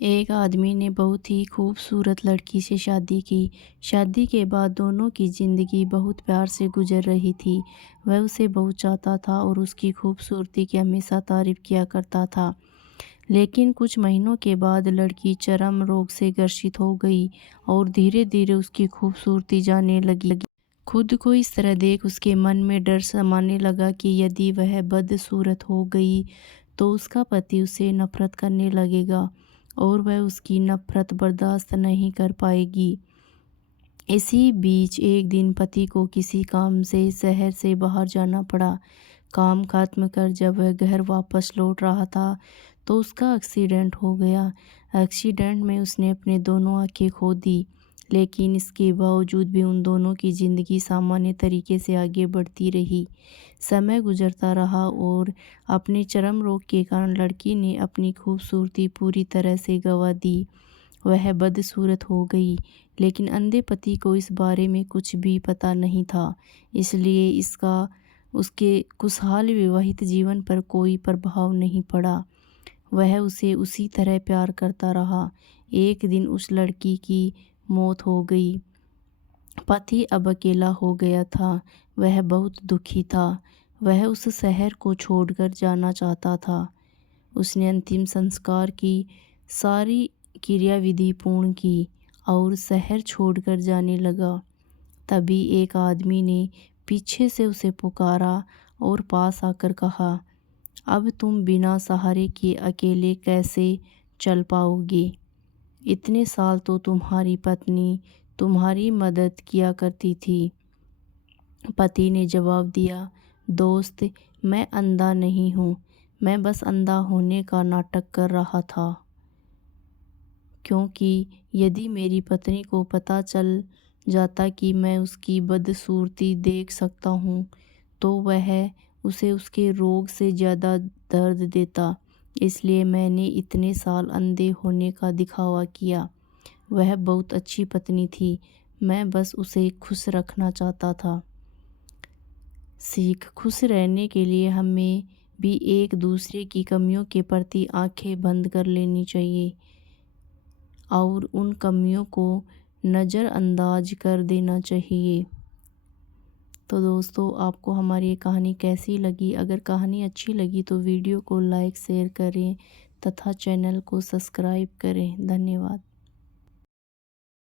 एक आदमी ने बहुत ही खूबसूरत लड़की से शादी की। शादी के बाद दोनों की ज़िंदगी बहुत प्यार से गुजर रही थी। वह उसे बहुत चाहता था और उसकी खूबसूरती की हमेशा तारीफ़ किया करता था। लेकिन कुछ महीनों के बाद लड़की चर्म रोग से ग्रसित हो गई और धीरे-धीरे उसकी खूबसूरती जाने लगी। खुद को इस तरह देख उसके मन में डर समाने लगा कि यदि वह बदसूरत हो गई तो उसका पति उसे नफ़रत करने लगेगा और वह उसकी नफ़रत बर्दाश्त नहीं कर पाएगी। इसी बीच एक दिन पति को किसी काम से शहर से बाहर जाना पड़ा। काम खत्म कर जब वह घर वापस लौट रहा था तो उसका एक्सीडेंट हो गया। एक्सीडेंट में उसने अपने दोनों आंखें खो दी, लेकिन इसके बावजूद भी उन दोनों की ज़िंदगी सामान्य तरीके से आगे बढ़ती रही। समय गुजरता रहा और अपने चर्म रोग के कारण लड़की ने अपनी खूबसूरती पूरी तरह से गंवा दी। वह बदसूरत हो गई, लेकिन अंधे पति को इस बारे में कुछ भी पता नहीं था, इसलिए इसका उसके खुशहाल विवाहित जीवन पर कोई प्रभाव नहीं पड़ा। वह उसे उसी तरह प्यार करता रहा। एक दिन उस लड़की की मौत हो गई। पति अब अकेला हो गया था। वह बहुत दुखी था। वह उस शहर को छोड़कर जाना चाहता था। उसने अंतिम संस्कार की सारी क्रियाविधि पूर्ण की और शहर छोड़कर जाने लगा। तभी एक आदमी ने पीछे से उसे पुकारा और पास आकर कहा, अब तुम बिना सहारे के अकेले कैसे चल पाओगे? इतने साल तो तुम्हारी पत्नी तुम्हारी मदद किया करती थी। पति ने जवाब दिया, दोस्त, मैं अंधा नहीं हूँ, मैं बस अंधा होने का नाटक कर रहा था। क्योंकि यदि मेरी पत्नी को पता चल जाता कि मैं उसकी बदसूरती देख सकता हूँ, तो वह उसे उसके रोग से ज़्यादा दर्द देता। इसलिए मैंने इतने साल अंधे होने का दिखावा किया। वह बहुत अच्छी पत्नी थी, मैं बस उसे खुश रखना चाहता था। सीख, खुश रहने के लिए हमें भी एक दूसरे की कमियों के प्रति आंखें बंद कर लेनी चाहिए और उन कमियों को नज़रअंदाज कर देना चाहिए। तो दोस्तों, आपको हमारी ये कहानी कैसी लगी? अगर कहानी अच्छी लगी तो वीडियो को लाइक शेयर करें तथा चैनल को सब्सक्राइब करें। धन्यवाद।